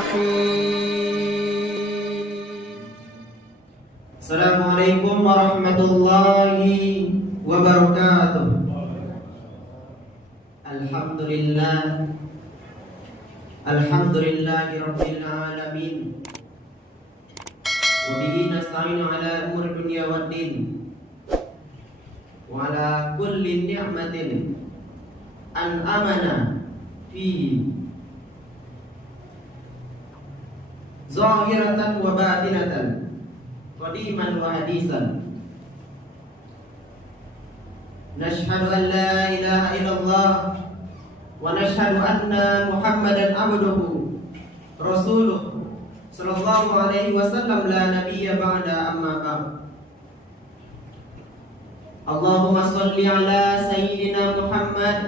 الرحيم. السلام عليكم ورحمة الله وبركاته. الحمد لله رب العالمين. وبه نستعين على أمور الدنيا والدين وعلى كل نعمة أنعمنا فيه ظاهرة وباطنة قديما وحديثا. نشهد أن لا إله إلا الله ونشهد أن محمدا عبده رسوله صلى الله عليه وسلم لا نبي بعد أما بعد. اللهم صل على سيدنا محمد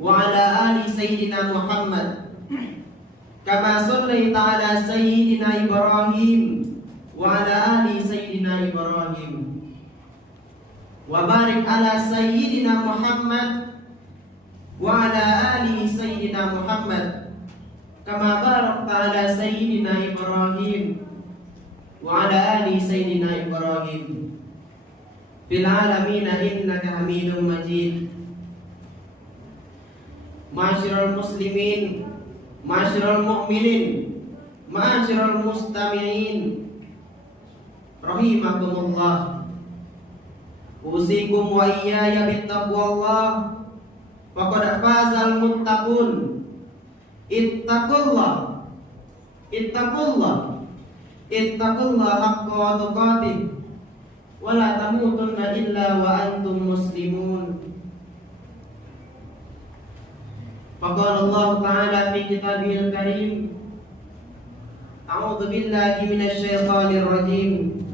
وعلى آل سيدنا محمد كما صليت على سيدنا إبراهيم وعلى آل سيدنا إبراهيم وبارك على سيدنا محمد وعلى آل سيدنا محمد كما باركت على سيدنا إبراهيم وعلى آل سيدنا إبراهيم في العالمين إنك حميد مجيد. Ma'asyiral muslimin, ma'asyiral mu'minin, ma'asyiral mustami'in rahimakumullah. Usikum wa iyaya bittaqwallah. Faqad fazal muttaqun. Ittaqullah haqqa tuqatih wa la tamutunna illa wa antum muslimun. Faqala Allah Ta'ala fi kitabihil karim, A'udzu billahi minasy syaithanir rajim.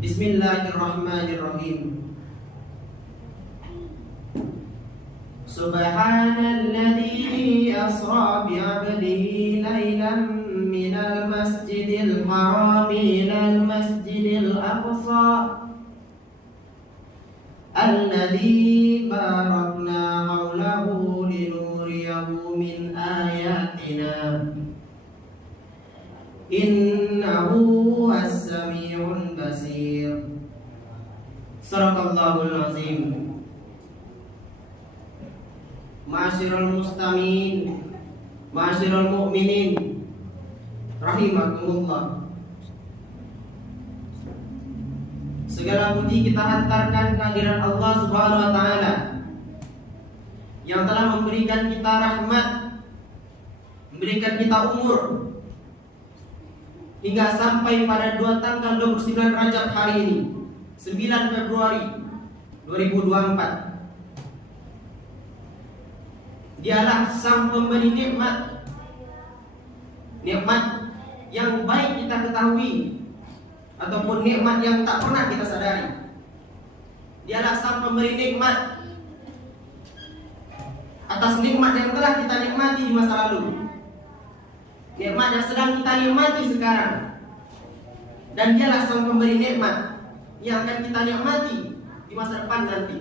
Bismillahirrahmanirrahim. Subhanalladzi asra bi'abdihi laylan minal masjidil haram ilal masjidil aqsa alladzi barakna hawlahu linuriyahu min ayatina innahu as-sami'ul basir. Sadaqallahul azim. Ma'asyiral mustami'in, ma'asyiral mu'minin rahimakumullah. Segala puji kita hantarkan kehadiran Allah Subhanahu wa taala yang telah memberikan kita rahmat, memberikan kita umur hingga sampai pada tanggal 29 Rajab hari ini, 9 Februari 2024. Dialah sang pemberi nikmat, nikmat yang baik kita ketahui ataupun nikmat yang tak pernah kita sadari. Dialah sang pemberi nikmat atas nikmat yang telah kita nikmati di masa lalu, nikmat yang sedang kita nikmati sekarang, dan dialah sang pemberi nikmat yang akan kita nikmati di masa depan nanti.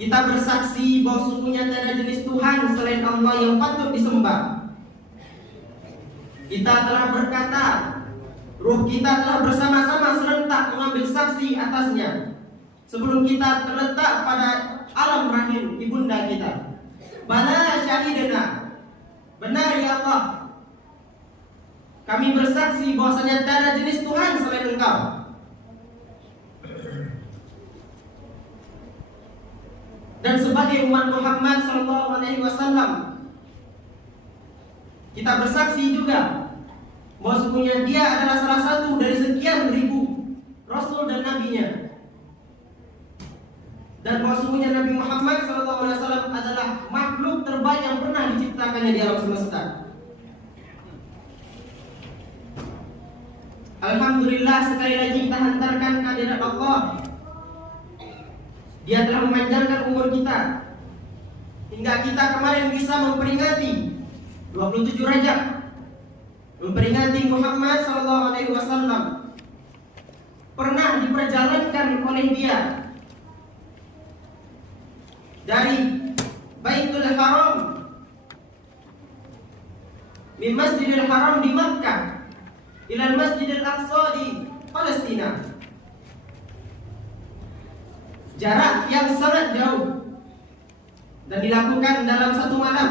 Kita bersaksi bahwa sungguhnya tiada jenis Tuhan selain Allah yang patut disembah. Kita telah berkata, ruh kita telah bersama-sama serentak mengambil saksi atasnya sebelum kita terletak pada alam rahim ibunda kita. Bala syahidana, benar ya Allah, kami bersaksi bahwasanya tiada jenis Tuhan selain Engkau. Dan sebagai umat Muhammad SAW, kita bersaksi juga bahwa sesungguhnya dia adalah salah satu dari sekian ribu Rasul dan Nabi-Nya, dan bahwa sesungguhnya Nabi Muhammad SAW adalah makhluk terbaik yang pernah diciptakannya di alam semesta. Alhamdulillah, sekali lagi kita hantarkan kehadirat Allah. Dia telah memanjangkan umur kita hingga kita kemarin bisa memperingati 27 Rajab, memperingati Muhammad SAW pernah diperjalankan oleh dia dari Baitul Haram, min Masjidil Haram di Makkah ila Masjidil Aqsa di Palestina. Jarak yang sangat jauh dan dilakukan dalam satu malam.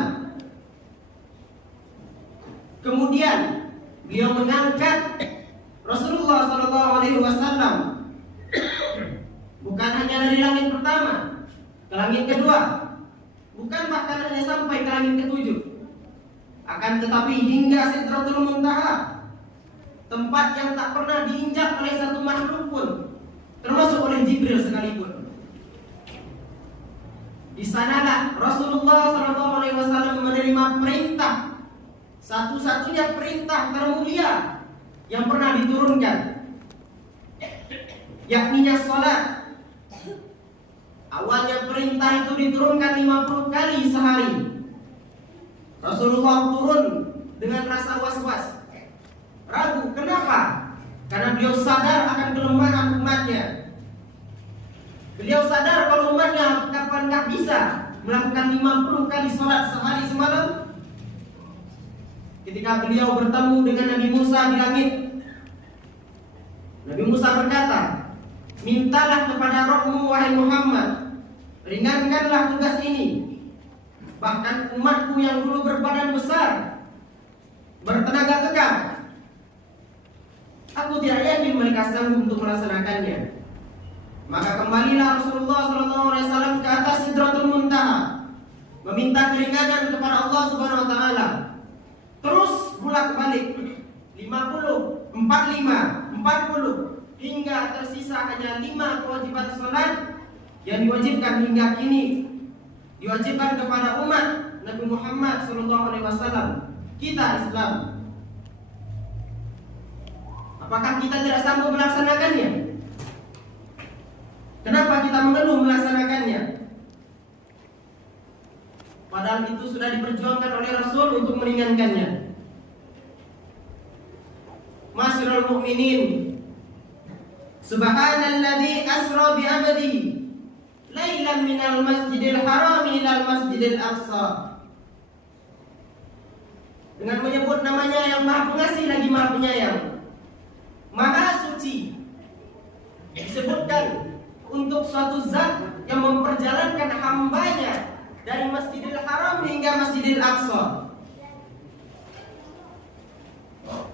Kemudian beliau mengangkat Rasulullah SAW bukan hanya dari langit pertama ke langit kedua, bukan bahkan hanya sampai ke langit ketujuh, akan tetapi hingga Sidratul Muntaha, tempat yang tak pernah diinjak oleh satu makhluk pun, termasuk oleh Jibril sekalipun. Di sanalah Rasulullah SAW menerima perintah, satu-satunya perintah termulia yang pernah diturunkan, yakninya salat. Awalnya perintah itu diturunkan 50 kali sehari. Rasulullah turun dengan rasa was-was, ragu. Kenapa? Karena beliau sadar akan kelemahan umatnya. Beliau sadar kalau umatnya kapan bisa melakukan 50 kali sholat sehari semalam. Ketika beliau bertemu dengan Nabi Musa di langit, Nabi Musa berkata, mintalah kepada Rabbmu wahai Muhammad, ringankanlah tugas ini. Bahkan umatku yang dulu berbadan besar, bertenaga kekar, aku tidak yakin mereka sanggup untuk melaksanakannya. Maka kembalilah Rasulullah SAW ke atas Sidratul Muntaha, meminta keringanan kepada Allah Subhanahu Wa Taala. Terus bolak-balik 50, 45, 40 hingga tersisa hanya 5 kewajiban salat yang diwajibkan hingga kini, diwajibkan kepada umat Nabi Muhammad SAW. Kita Islam, apakah kita tidak sanggup melaksanakannya? Kenapa kita mengeluh melaksanakannya? Padahal itu sudah diperjuangkan oleh Rasul untuk meringankannya. Masyiral mu'minin, subhanalladzi asra bi 'abdihi lailan minal masjidil haram ilal masjidil aqsa. Dengan menyebut namanya yang maha pengasih lagi maha penyayang, maha suci, disebutkan untuk suatu zat yang memperjalankan hambanya dari Masjidil Haram hingga Masjidil Aqsa.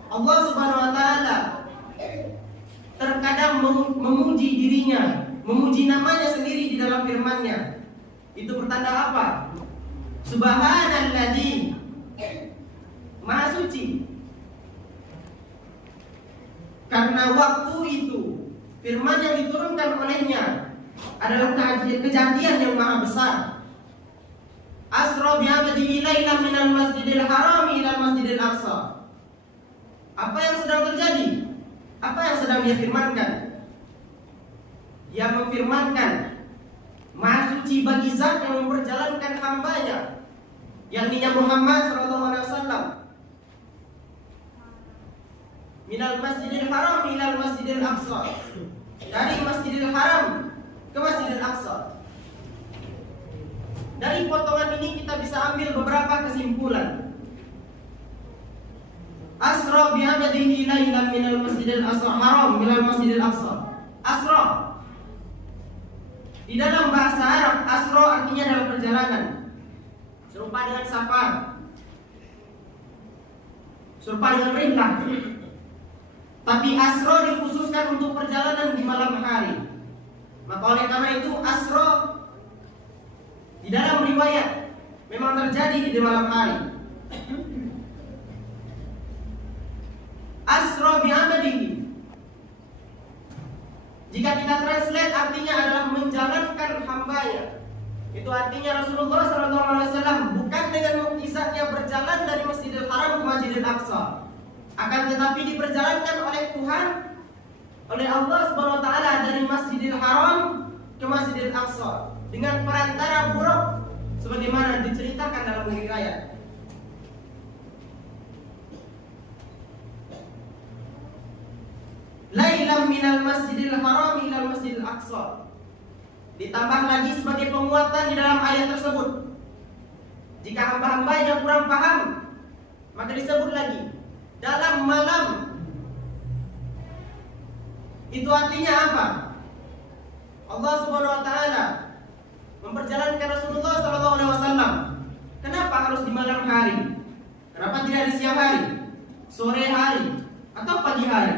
Allah Subhanahu Wa Taala terkadang memuji dirinya, memuji namanya sendiri di dalam firman-Nya. Itu bertanda apa? Subhanalladzi, maha suci. Karena waktu itu firman yang diturunkan olehnya adalah kejadian yang maha besar. Asra bi 'abdihi lailan minal masjidil haram ila masjidil aqsa. Apa yang sedang terjadi? Apa yang sedang dia firmankan? Dia memfirmankan maha suci bagi zat yang memperjalankan hambanya, yakni Muhammad SAW, minal masjidil haram ilal masjidil aqsa, dari Masjidil Haram ke Masjidil Aqsa. Dari potongan ini kita bisa ambil beberapa kesimpulan. Asra bi 'abdihi lailan minal masjidil haram ilal masjidil aqsa. Asra di dalam bahasa Arab, asra artinya dalam perjalanan, serupa dengan safar, serupa dengan rihlah. Tapi asro dikhususkan untuk perjalanan di malam hari. Maka oleh karena itu asro di dalam riwayat memang terjadi di malam hari. Asro bi 'abdihi, jika kita translate artinya adalah menjalankan hambanya. Itu artinya Rasulullah SAW bukan dengan mukjizatnya berjalan dari Masjidil Haram ke Masjidil Aqsa, akan tetapi diperjalankan oleh Tuhan, oleh Allah Subhanahu Wa Taala dari Masjidil Haram ke Masjidil Aqsa dengan perantara buruk, sebagaimana diceritakan dalam riwayat. Lailan minal Masjidil Haram ilal Masjidil Aqsa. Ditambah lagi sebagai penguatan di dalam ayat tersebut, jika hamba-hamba yang kurang paham, maka disebut lagi dalam malam. Itu artinya apa? Allah Subhanahu wa taala memperjalankan Rasulullah SAW. Kenapa harus di malam hari? Kenapa tidak di siang hari, sore hari, atau pagi hari?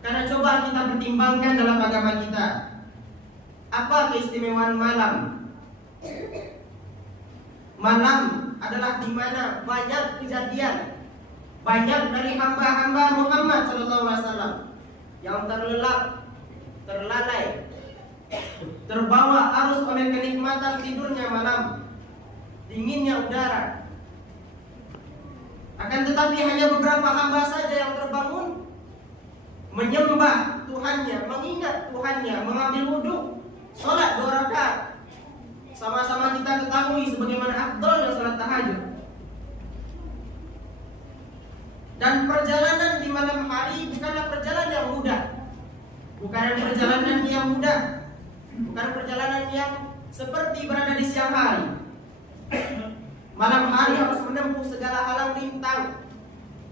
Karena coba kita pertimbangkan dalam agama kita, apa keistimewaan malam? Malam adalah di mana banyak kejadian, banyak dari hamba-hamba Muhammad SAW yang terlelap, terlalai, terbawa arus oleh kenikmatan tidurnya malam, dinginnya udara. Akan tetapi hanya beberapa hamba saja yang terbangun, menyembah Tuhannya, mengingat Tuhannya, mengambil wudhu, sholat 2 rakaat. Sama-sama kita ketahui sebagaimana afdalnya sholat tahajud. Dan perjalanan di malam hari bukanlah perjalanan yang mudah, bukan perjalanan yang mudah, bukan perjalanan yang seperti berada di siang hari. Malam hari harus menempuh segala halang rintang,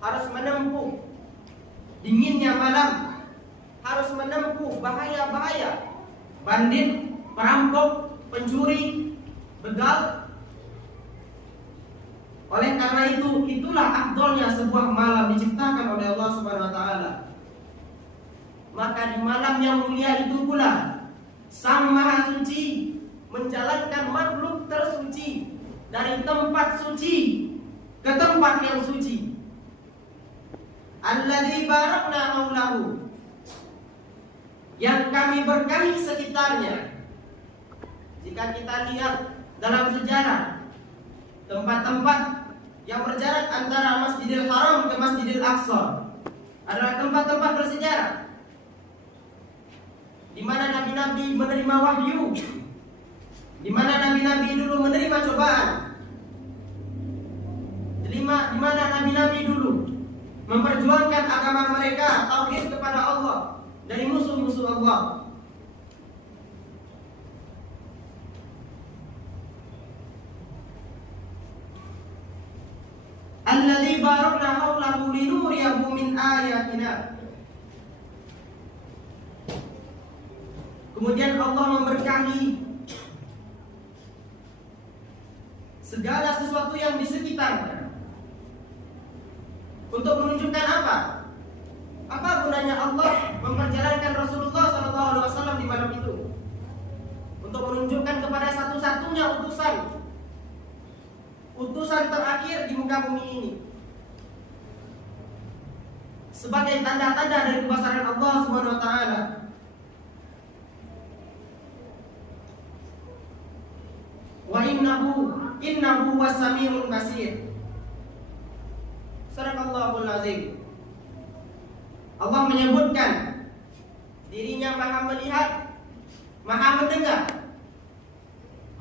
harus menempuh dinginnya malam, harus menempuh bahaya-bahaya, bandit, perampok, pencuri, begal. Oleh karena itu, itulah afdolnya sebuah malam diciptakan oleh Allah Subhanahu wa taala. Maka di malam yang mulia itu pula Sang Maha Suci menjalankan makhluk tersuci dari tempat suci ke tempat yang suci. Alladzi barakna haulahu, yang kami berkahi sekitarnya. Jika kita lihat dalam sejarah, tempat-tempat yang berjarak antara Masjidil Haram ke Masjidil Aqsa adalah tempat-tempat bersejarah, di mana nabi-nabi menerima wahyu, di mana nabi-nabi dulu menerima cobaan, di mana nabi-nabi dulu memperjuangkan agama mereka, tauhid kepada Allah dari musuh-musuh Allah. Alladzi barakna haulahu linuriyahu min ayatina. Kemudian Allah memberkahi segala sesuatu yang di sekitarnya. Untuk menunjukkan apa? Apa gunanya Allah memperjalankan Rasulullah SAW di malam itu? Untuk menunjukkan kepada satu-satunya utusan terakhir di muka bumi ini, sebagai tanda-tanda dari kebesaran Allah Subhanahu wa taala. Wa innahu was-sami'ul basir. Sadaqallahul azim. Allah menyebutkan dirinya Maha melihat, Maha mendengar.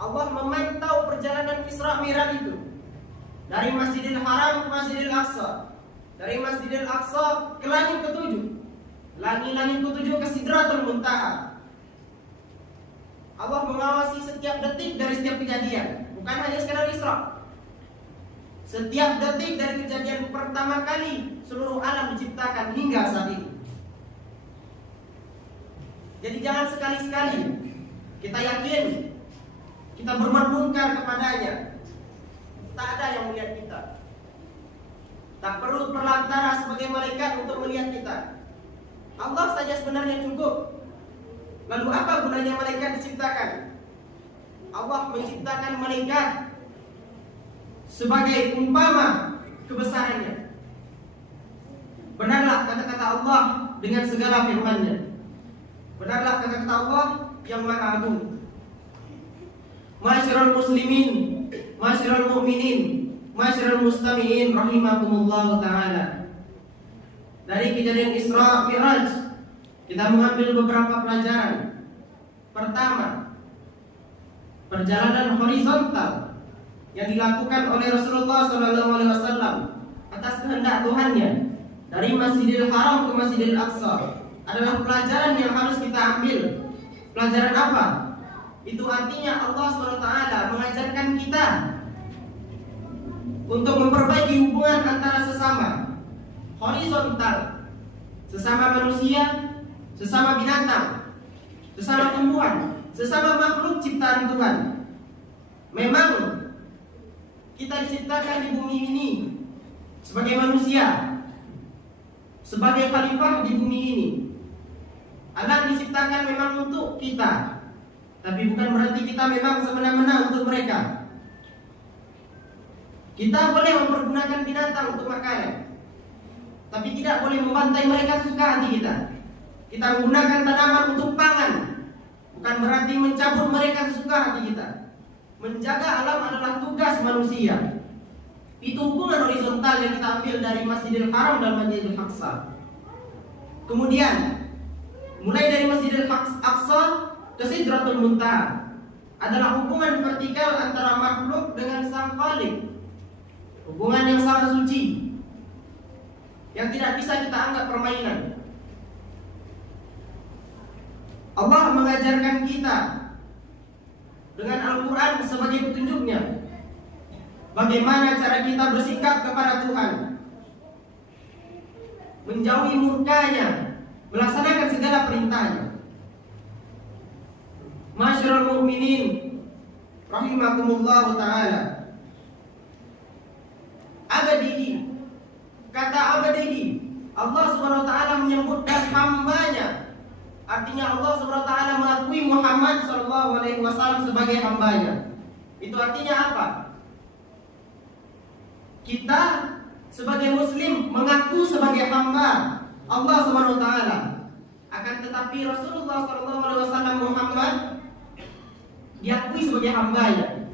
Allah memantau perjalanan Isra Mi'raj itu dari Masjidil Haram ke Masjidil Aqsa, dari Masjidil Aqsa ke langit ketujuh, langit ketujuh ke Sidratul Muntaha. Allah mengawasi setiap detik dari setiap kejadian, bukan hanya sekadar Isra. Setiap detik dari kejadian pertama kali seluruh alam diciptakan hingga saat ini. Jadi jangan sekali-sekali kita yakin kita berbuat mungkar kepadanya, tak ada yang melihat kita. Tak perlu perantara sebagai malaikat untuk melihat kita. Allah saja sebenarnya cukup. Lalu apa gunanya malaikat diciptakan? Allah menciptakan malaikat sebagai umpama kebesarannya. Benarlah kata-kata Allah dengan segala firman-Nya. Benarlah kata-kata Allah yang Maha Agung. Ma'asyiral muslimin, ma'asyiral mu'minin, ma'asyiral mustami'in rahimakumullah ta'ala. Dari kejadian Isra Mi'raj kita mengambil beberapa pelajaran. Pertama, perjalanan horizontal yang dilakukan oleh Rasulullah SAW atas kehendak Tuhannya dari Masjidil Haram ke Masjidil Aqsa adalah pelajaran yang harus kita ambil Pelajaran apa? Itu artinya Allah SWT mengajarkan kita untuk memperbaiki hubungan antara sesama, horizontal, sesama manusia, sesama binatang, sesama tumbuhan, sesama makhluk ciptaan Tuhan. Memang kita diciptakan di bumi ini sebagai manusia, sebagai khalifah di bumi ini. Anak diciptakan memang untuk kita, tapi bukan berarti kita memang semena-mena untuk mereka. Kita boleh mempergunakan binatang untuk makanan, tapi tidak boleh membantai mereka suka hati kita. Kita menggunakan tanaman untuk pangan, bukan berarti mencabut mereka suka hati kita. Menjaga alam adalah tugas manusia. Itu hubungan horizontal yang kita ambil dari Masjidil Haram dan Masjidil Aqsa. Kemudian mulai dari Masjidil Aqsa ke Sidratul Muntaha adalah hubungan vertikal antara makhluk dengan Sang Khalik. Hubungan yang sangat suci, yang tidak bisa kita anggap permainan. Allah mengajarkan kita dengan Al-Quran sebagai petunjuknya bagaimana cara kita bersikap kepada Tuhan, menjauhi murkanya, melaksanakan segala perintahnya. Masyarul mu'minin rahimakumullah ta'ala. Abadihi, kata abadihi, Allah SWT menyebutkan hambanya. Artinya Allah SWT mengakui Muhammad SAW sebagai hambanya. Itu artinya apa? Kita sebagai muslim mengaku sebagai hamba Allah SWT. Akan tetapi Rasulullah SAW Muhammad diakui sebagai hambanya.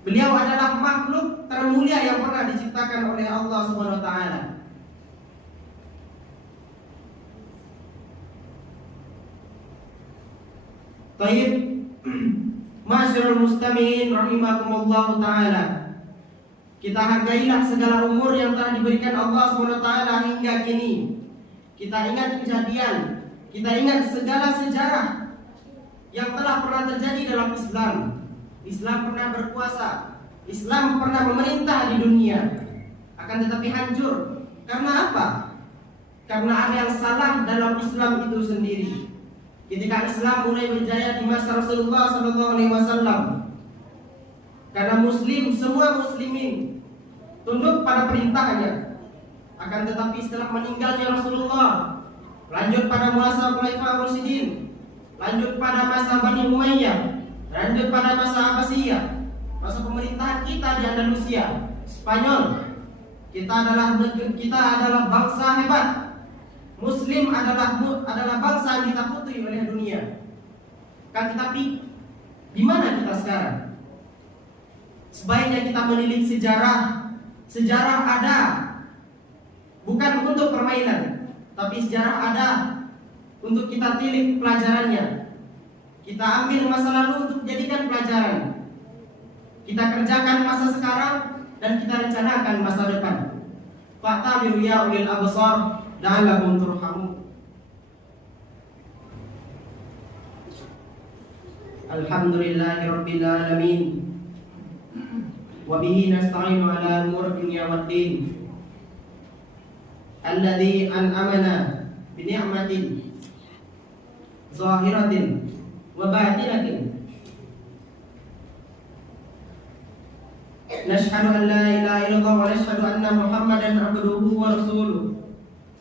Beliau adalah makhluk termulia yang pernah diciptakan oleh Allah SWT. Taib, masyarul mustami'in rahimakumullah ta'ala. Kita hargailah segala umur yang telah diberikan Allah SWT hingga kini. Kita ingat kejadian, kita ingat segala sejarah yang telah pernah terjadi dalam Islam. Islam pernah berkuasa, Islam pernah memerintah di dunia. Akan tetapi hancur. Karena apa? Karena ada yang salah dalam Islam itu sendiri. Ketika Islam mulai berjaya di masa Rasulullah SAW, karena Muslim, semua Muslimin tunduk pada perintahnya. Akan tetapi setelah meninggalnya Rasulullah, lanjut pada masa Khalifah Rasyidin, lanjut pada masa Bani Umayyah, lanjut pada masa Abbasiyah, masa pemerintahan kita di Andalusia, Spanyol. Kita adalah bangsa hebat. Muslim adalah bangsa yang ditakuti oleh dunia. Kan tetapi di mana kita sekarang? Sebaiknya kita menilik sejarah. Sejarah ada, bukan untuk permainan, tapi sejarah ada untuk kita tilik pelajarannya. Kita ambil masa lalu untuk jadikan pelajaran. Kita kerjakan masa sekarang dan kita rencanakan masa depan. Fa'tabiru ya ulil absar la'allakum turhamun. Alhamdulillahirabbil alamin. Wa bihi nasta'inu ala umur dunya waddin. Alladzi an'amana bi ni'matin zahiratin wa batinatin. Nashhadu an la ilaha illallah wa nashhadu anna Muhammadan abduhu wa rasuluh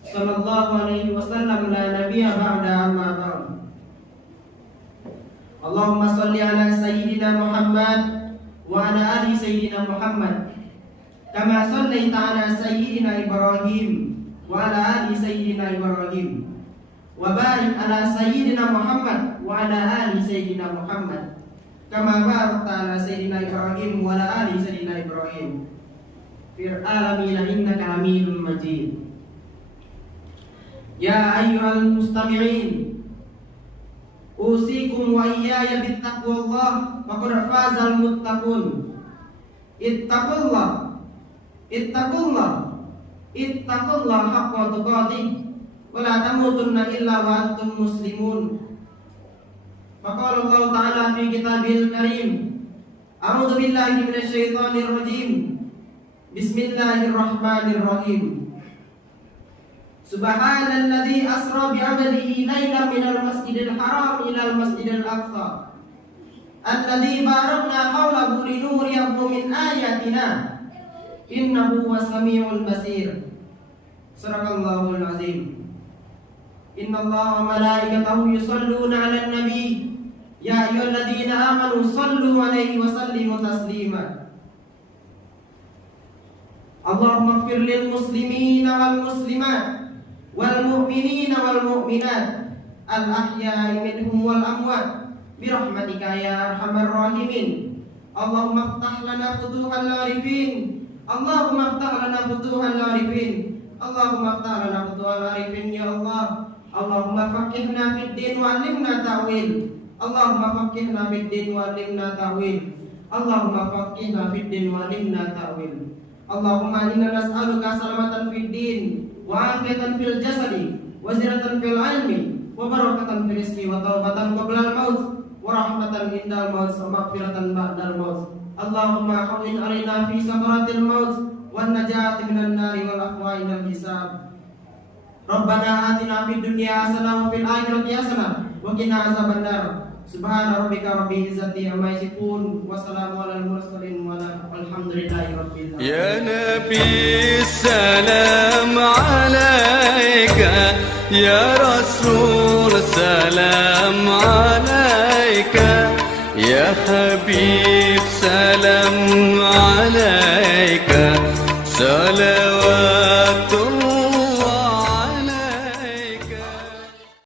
sallallahu alaihi wasallam la nabiyya ba'da amma ba'd. Allahumma shalli ala sayyidina Muhammad wa ala ali sayyidina Muhammad kama shallaita ala sayyidina Ibrahim wa ala ali sayyidina Ibrahim wa barik ala sayyidina Muhammad wa ala ali sayyidina Muhammad kama barakta ala sayyidina Ibrahim wa ala ali sayyidina Ibrahim fil alamin innaka Hamidum Majid. Ya ayyuhal mustami'in, usikum wa iyaya bittaqwallah faqad fazal muttaqun. Ittaqullah haqqa tuqatih wa la tamutunna illa wa antum muslimun. Faqala Allah Ta'ala fi kitabil karim, a'udzu billahi minasy syaithanir rajim. Bismillahirrahmanirrahim. Subhanalladzi asra bi 'abdihi lailan minal masjidil haram ilal masjidil aqsa. Alladzi barakna hawlahu linuriyahu min ayatina. Innahu was-sami'ul basir. Sadaqallahul azim. Innallaha wa malaikatahu yusholluna 'alan nabi. Ya ayyuhalladzina amanu shallu 'alaihi wa sallimu taslima. Allahumma ighfir lil muslimina wal muslimat wal mu'minina wal mu'minat al ahya'i minhum wal amwat bi rahmatika ya arhamar rahimin. Allahumma iftah lana futuhal arifin. Allahumma iftah lana futuhal arifin. Allahumma iftah lana futuhal arifin ya Allah. Allahumma faqihna fid din wa 'allimna ta'wil. Allahumma faqihna fid din wa 'allimna ta'wil. Allahumma faqihna fid din wa 'allimna ta'wil. Allahumma inna nas'aluka salamatan fid din wa afiyatan fil jasadi wa ziratan fil ilmi wa barakatan fil rizqi wa taubatan qabla al-maut wa rahmatan indal maut wa maghfiratan ba'dal maut. Allahumma hawwin 'alaina fi sakaratil maut wan najati minan nari wal afwa inal hisab. Rabbana atina fid dunya hasanah wa fil akhirati hasanah wa qina azabannar. Subhana rabbika rabbil izzati amma yasifun wa salamun alal mursalin walhamdulillahi rabbil alamin. Ya Nabi salam alaika, ya Rasul salam alaika, ya Habib salam alaika, salawat